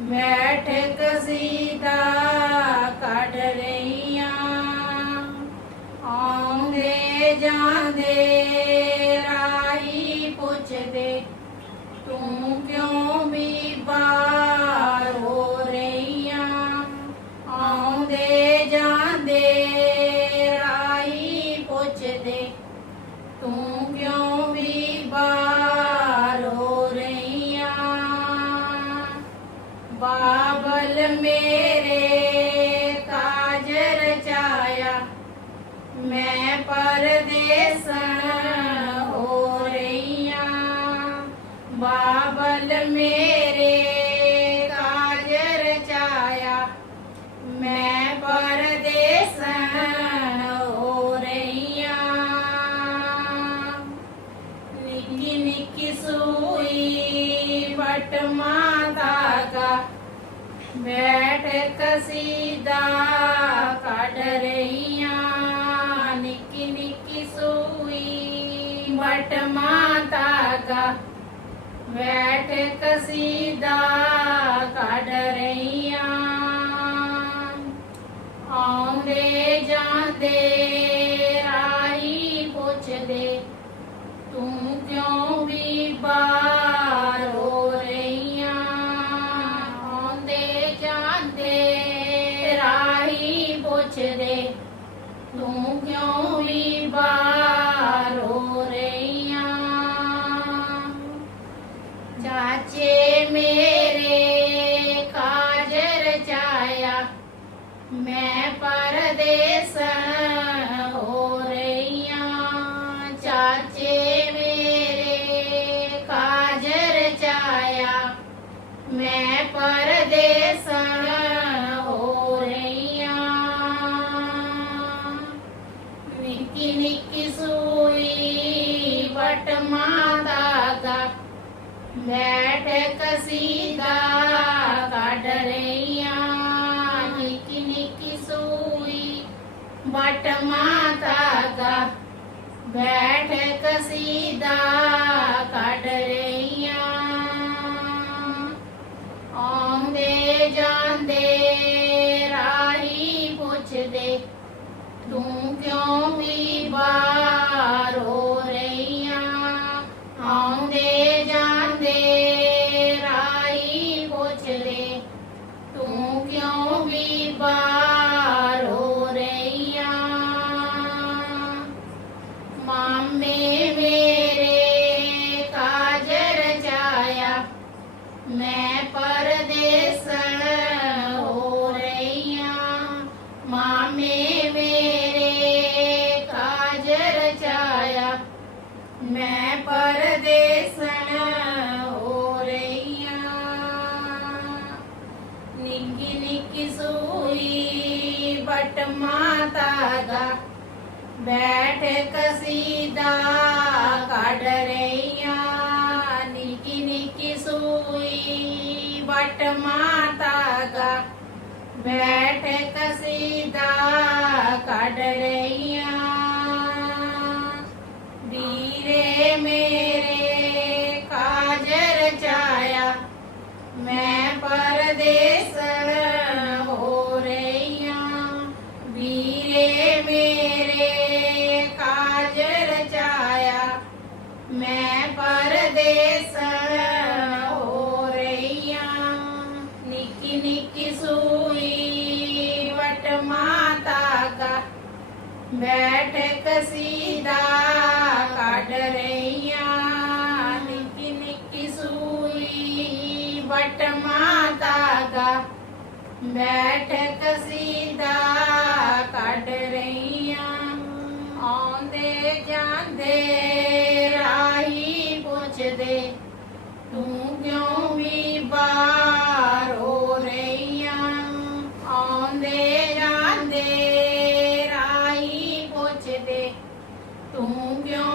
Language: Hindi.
बैठक सीता कट रही अंग्रेजां दे राई पुछ दे तू क्यों भी बा मैं परदेस हो रैया बाबल मेरे काजर चाया। मैं परदेस हो रैया निकी निकी सूई बट माता का। बैठ कसीदा काट रैया ਬੈਠ ਕਸੀਦਾ ਕੱਢ ਰਹੀਆਂ। ਆਉਂਦੇ ਜਾਂਦੇ ਰਾਹੀ ਪੁੱਛਦੇ, ਤੂੰ ਕਿਉਂ ਵੀ ਬਾਹਰ ਹੋ ਰਹੀਆਂ? ਆਉਂਦੇ ਜਾਂਦੇ ਰਾਹੀ ਪੁੱਛਦੇ, ਤੂੰ ਕਿਉਂ ਵੀ ਬਾਹਰ मैं परदेस हो रही चाचे मेरे काजर चाया। मैं परदेस हो रही निकी निकी सूई बट माता का बैठ कसीदा ਬਟ ਮਾਤਾ ਗਾ ਬੈਠ ਕਸੀਦਾ ਕੱਢ ਰਹੀਆਂ ਆਉਂਦੇ ਜਾਂਦੇ ਰਾਹੀ ਪੁੱਛਦੇ ਤੂੰ ਕਿਉਂ ਵੀ ਬਾਹਰ ਹੋ ਰਹੀਆਂ मैं परदेसन हो रही मामे मेरे काज रचाया मैं परदेसन हो रैया निक्की सूई बट माता दा। बैठ कसीदा काट रही घाट माता का बैठ कसी ਬੈਠ ਕਸੀਦਾ ਕੱਢ ਰਹੀਆਂ। ਆਉਂਦੇ ਜਾਂਦੇ ਰਾਹੀ ਪੁੱਛਦੇ, ਤੂੰ ਕਿਉਂ ਵੀ ਬਾਹਰ ਹੋ ਰਹੀਆਂ? ਆਉਂਦੇ ਜਾਂਦੇ ਰਾਹੀ ਪੁੱਛਦੇ, ਤੂੰ ਕਿਉਂ